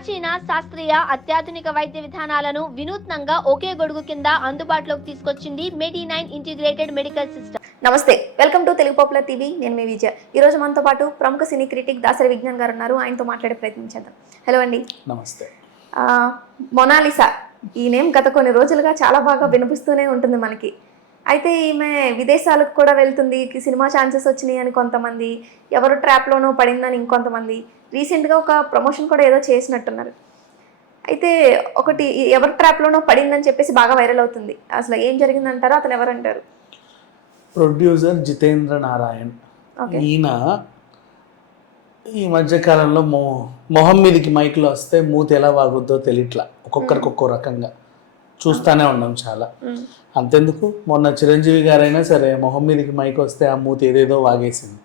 ప్రాచీన శాస్త్రీయ అత్యాధునిక వైద్య విధానాలను వినూత్నంగా ఒకే గొడుగు కింద అందుబాటులోకి తీసుకొచ్చింది మెడి9 ఇంటిగ్రేటెడ్ మెడికల్ సిస్టమ్. నమస్తే, welcome to Telugu popular TV. నేను మీ విజయ. ఈ రోజు మనతో పాటు ప్రముఖ సినీ క్రిటిక్ దాసరి విజ్ఞాన్ గారు ఉన్నారు. ఆయనతో మాట్లాడే ప్రయత్నించేద్దాం. హలో అండి. నమస్తే. మొనాలిసా ఈ నేమ్ గత కొన్ని రోజులుగా చాలా బాగా వినిపిస్తూనే ఉంటుంది మనకి. అయితే ఈమె విదేశాలకు కూడా వెళ్తుంది, సినిమా ఛాన్సెస్ వచ్చినాయి అని కొంతమంది, ఎవరు ట్రాప్లోనో పడిందని ఇంకొంతమంది, రీసెంట్గా ఒక ప్రమోషన్ కూడా ఏదో చేసినట్టున్నారు. అయితే ఒకటి ఎవరు ట్రాప్లోనో పడిందని చెప్పేసి బాగా వైరల్ అవుతుంది. అసలు ఏం జరిగిందంటారు? అతను ఎవరంటారు? ప్రొడ్యూసర్ జితేంద్ర నారాయణ్. ఈయన ఈ మధ్యకాలంలో మొహం మీదకి మైక్లో వస్తే మూతి ఎలా వాగుద్దో తెలియట్లా. ఒక్కొక్కరికి ఒక్కో రకంగా చూస్తూనే ఉన్నాం చాలా. అంతెందుకు, మొన్న చిరంజీవి గారైనా సరే మొహం మీదకి మైక్ వస్తే ఆ మూతి ఏదేదో వాగేసింది.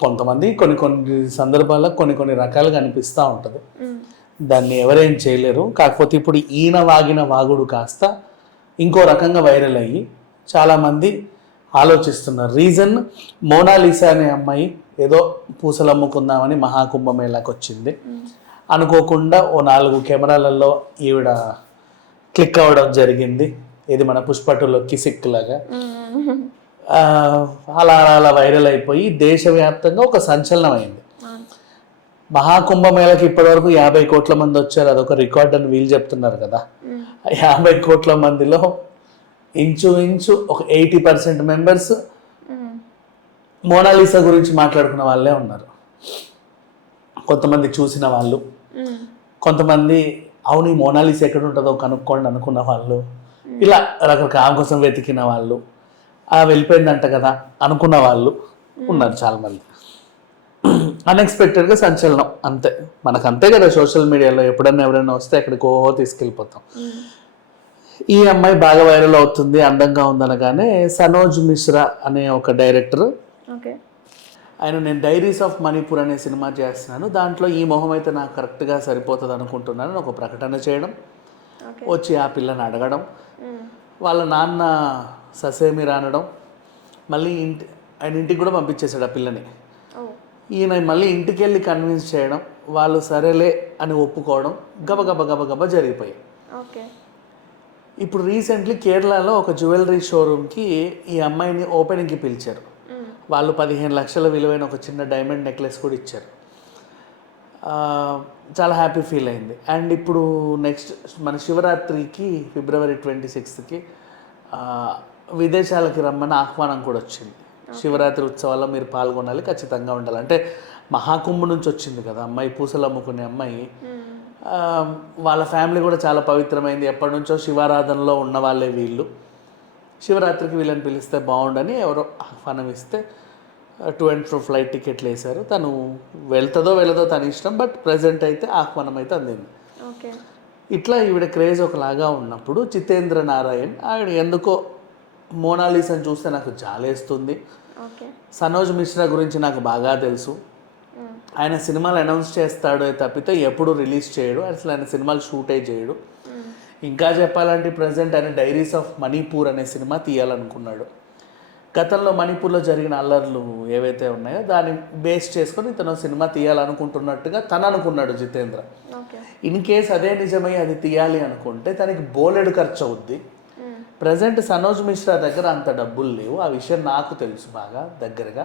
కొంతమంది కొన్ని సందర్భాల్లో కొన్ని రకాలుగా అనిపిస్తూ ఉంటుంది. దాన్ని ఎవరేం చేయలేరు. కాకపోతే ఇప్పుడు ఈయన వాగిన వాగుడు కాస్త ఇంకో రకంగా వైరల్ అయ్యి చాలామంది ఆలోచిస్తున్నారు. రీజన్, మోనాలిసా అనే అమ్మాయి ఏదో పూసలు అమ్ముకుందామని మహాకుంభమేళాకి వచ్చింది. అనుకోకుండా ఓ 4 కెమెరాలలో ఈవిడ క్లిక్ అవ్వడం జరిగింది. ఇది మన పుష్పటులో కిసిక్ లాగా అలా వైరల్ అయిపోయి దేశవ్యాప్తంగా ఒక సంచలనం అయింది. మహాకుంభమేళకి ఇప్పటివరకు 50 కోట్ల మంది వచ్చారు. అదొక రికార్డ్ అని వీళ్ళు చెప్తున్నారు కదా. 50 కోట్ల మందిలో ఇంచు ఒక 80% మెంబర్స్ మోనాలిసా గురించి మాట్లాడుకున్న వాళ్ళే ఉన్నారు. కొంతమంది చూసిన వాళ్ళు, కొంతమంది అవును ఈ మోనాలిసా ఎక్కడ ఉంటుందో కనుక్కోండి అనుకున్న వాళ్ళు, ఇలా రకరకాల కోసం వెతికిన వాళ్ళు, వెళ్ళిపోయిందంట కదా అనుకున్న వాళ్ళు ఉన్నారు చాలామంది. అన్ఎక్స్పెక్టెడ్గా సంచలనం అంతే. మనకు అంతే కదా, సోషల్ మీడియాలో ఎప్పుడైనా ఎవరైనా వస్తే ఎక్కడికో తీసుకెళ్ళిపోతాం. ఈ అమ్మాయి బాగా వైరల్ అవుతుంది అందంగా ఉందనగానే సనోజ్ మిశ్రా అనే ఒక డైరెక్టర్, ఆయన నేను డైరీస్ ఆఫ్ మణిపూర్ అనే సినిమా చేస్తున్నాను, దాంట్లో ఈ మొహం అయితే నాకు కరెక్ట్గా సరిపోతుంది అనుకుంటున్నాను ఒక ప్రకటన చేయడం, వచ్చి ఆ పిల్లని అడగడం, వాళ్ళ నాన్న ససేమి రానడం, మళ్ళీ ఆయన ఇంటికి కూడా పంపించేశాడు ఆ పిల్లని. ఈయన మళ్ళీ ఇంటికి వెళ్ళి కన్విన్స్ చేయడం, వాళ్ళు సరేలే అని ఒప్పుకోవడం, గబగబ జరిగిపోయాయి. ఇప్పుడు రీసెంట్లీ కేరళలో ఒక జ్యువెలరీ షోరూమ్కి ఈ అమ్మాయిని ఓపెనింగ్కి పిలిచారు. వాళ్ళు 15 లక్షల విలువైన ఒక చిన్న డైమండ్ నెక్లెస్ కూడా ఇచ్చారు. చాలా హ్యాపీ ఫీల్ అయింది. అండ్ ఇప్పుడు నెక్స్ట్ మన శివరాత్రికి February 26కి విదేశాలకి రమ్మని ఆహ్వానం కూడా వచ్చింది. శివరాత్రి ఉత్సవాల్లో మీరు పాల్గొనాలి, ఖచ్చితంగా ఉండాలి. అంటే మహాకుంభ నుంచి వచ్చింది కదా అమ్మాయి, పూసలు అమ్ముకునే అమ్మాయి. వాళ్ళ ఫ్యామిలీ కూడా చాలా పవిత్రమైంది. ఎప్పటి నుంచో శివారాధనలో ఉన్న వాళ్ళే వీళ్ళు. శివరాత్రికి వీళ్ళని పిలిస్తే బాగుండని ఎవరో ఆహ్వానం ఇస్తే టు అండ్ ఫ్రో ఫ్లైట్ టికెట్లు వేశారు. తను వెళ్తుందో వెళ్ళదో తన ఇష్టం, బట్ ప్రజెంట్ అయితే ఆహ్వానం అయితే అందింది. ఇట్లా ఈవిడ క్రేజ్ ఒకలాగా ఉన్నప్పుడు జితేంద్ర నారాయణ్ ఆయన ఎందుకో మోనాలిసాని చూస్తే నాకు జాలేస్తుంది. సనోజ్ మిశ్రా గురించి నాకు బాగా తెలుసు. ఆయన సినిమాలు అనౌన్స్ చేస్తాడు తప్పితే ఎప్పుడు రిలీజ్ చేయడు, అసలు ఆయన సినిమాలు షూటే చేయడు. ఇంకా చెప్పాలంటే ప్రజెంట్ ఆయన డైరీస్ ఆఫ్ మణిపూర్ అనే సినిమా తీయాలనుకున్నాడు. గతంలో మణిపూర్లో జరిగిన అల్లర్లు ఏవైతే ఉన్నాయో దాన్ని బేస్ చేసుకొని తను సినిమా తీయాలనుకుంటున్నట్టుగా తను అనుకున్నాడు జితేంద్ర. ఇన్ కేస్ అదే నిజమై అది తీయాలి అనుకుంటే తనకి బోలెడు ఖర్చు అవుద్ది. ప్రజెంట్ సనోజ్ మిశ్రా దగ్గర అంత డబ్బులు లేవు, ఆ విషయం నాకు తెలుసు బాగా దగ్గరగా.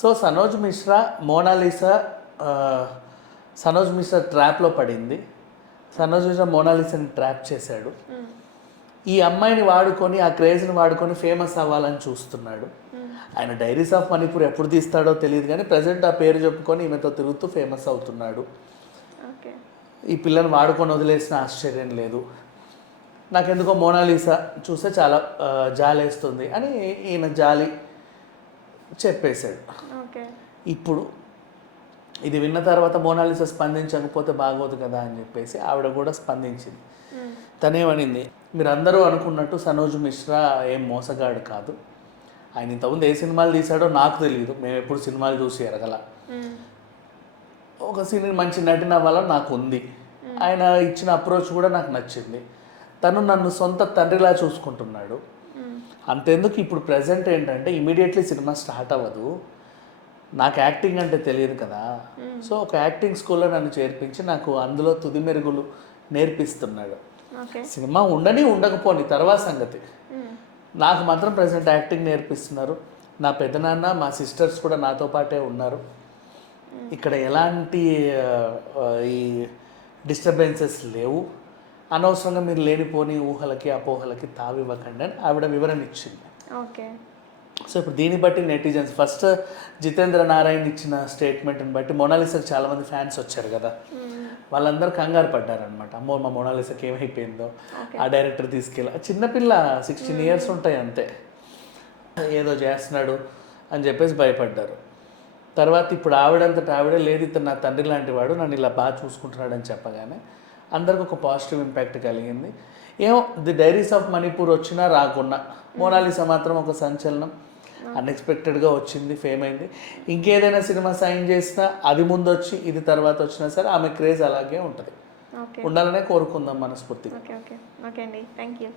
సో సనోజ్ మిశ్రా సనోజ్ మిశ్రా ట్రాప్లో పడింది. సనోజ్ మిశ్రా మోనాలిసాని ట్రాప్ చేశాడు. ఈ అమ్మాయిని వాడుకొని, ఆ క్రేజ్ని వాడుకొని ఫేమస్ అవ్వాలని చూస్తున్నాడు. ఆయన డైరీస్ ఆఫ్ మణిపూర్ ఎప్పుడు తీస్తాడో తెలియదు కానీ ప్రజెంట్ ఆ పేరు చెప్పుకొని ఈమెతో తిరుగుతూ ఫేమస్ అవుతున్నాడు. ఈ పిల్లని వాడుకొని వదిలేసిన ఆశ్చర్యం లేదు. నాకెందుకో మోనాలిసా చూస్తే చాలా జాలేస్తుంది అని ఈయన జాలి చెప్పేశాడు. ఇప్పుడు ఇది విన్న తర్వాత మోనాలిసా స్పందించకపోతే బాగోదు కదా అని చెప్పేసి ఆవిడ కూడా స్పందించింది. తనేమనింది, మీరు అందరూ అనుకున్నట్టు సనోజ్ మిశ్రా ఏం మోసగాడు కాదు. ఆయన ఇంతకుముందు ఏ సినిమాలు తీశాడో నాకు తెలియదు, మేము ఎప్పుడు సినిమాలు చూసి ఎరగల. ఒక సినిమా మంచి నటన వల్ల నాకు ఉంది. ఆయన ఇచ్చిన అప్రోచ్ కూడా నాకు నచ్చింది. తను నన్ను సొంత తండ్రిలా చూసుకుంటున్నాడు. అంతేందుకు ఇప్పుడు ప్రజెంట్ ఏంటంటే ఇమీడియట్లీ సినిమా స్టార్ట్ అవ్వదు, నాకు యాక్టింగ్ అంటే తెలియదు కదా. సో ఒక యాక్టింగ్ స్కూల్లో నన్ను చేర్పించి నాకు అందులో తుది మెరుగులు నేర్పిస్తున్నాడు. ఓకే. సినిమా ఉండని ఉండకపోని తర్వాత సంగతి, నాకు మాత్రం ప్రజెంట్ యాక్టింగ్ నేర్పిస్తున్నారు. నా పెద్దనాన్న మా సిస్టర్స్ కూడా నాతో పాటే ఉన్నారు. ఇక్కడ ఎలాంటి ఈ డిస్టర్బెన్సెస్ లేవు. అనవసరంగా మీరు లేనిపోని ఊహలకి అపోహలకి తావివ్వకండి అని ఆవిడ వివరణ ఇచ్చింది. ఓకే. సో ఇప్పుడు దీన్ని బట్టి నెటిజన్స్ ఫస్ట్ జితేంద్ర నారాయణ్ ఇచ్చిన స్టేట్మెంట్ని బట్టి మోనాలిసాకి చాలామంది ఫ్యాన్స్ వచ్చారు కదా, వాళ్ళందరూ కంగారు పడ్డారనమాట. అమ్మో మా మోనాలిసాకి ఏమైపోయిందో, ఆ డైరెక్టర్ తీసుకెళ్ళి, చిన్నపిల్ల 16 years ఉంటాయి అంతే, ఏదో చేస్తున్నాడు అని చెప్పేసి భయపడ్డారు. తర్వాత ఇప్పుడు ఆవిడంతటా ఆవిడే లేదు, ఇతను నా తండ్రి లాంటి వాడు, నన్ను ఇలా బాగా చూసుకుంటున్నాడని చెప్పగానే అందరికి ఒక పాజిటివ్ ఇంపాక్ట్ కలిగింది. ఏమో ది డైరీస్ ఆఫ్ మణిపూర్ వచ్చినా రాకున్నా మోనాలిసా మాత్రం ఒక సంచలనం, అన్ఎక్స్పెక్టెడ్గా వచ్చింది, ఫేమ్ అయింది. ఇంకేదైనా సినిమా సైన్ చేసినా అది ముందు వచ్చి ఇది తర్వాత వచ్చినా సరే ఆమె క్రేజ్ అలాగే ఉంటుంది. ఉండాలనే కోరుకుందాం మనస్ఫూర్తిగా. ఓకే ఓకే ఓకే అండి, థ్యాంక్ యూ.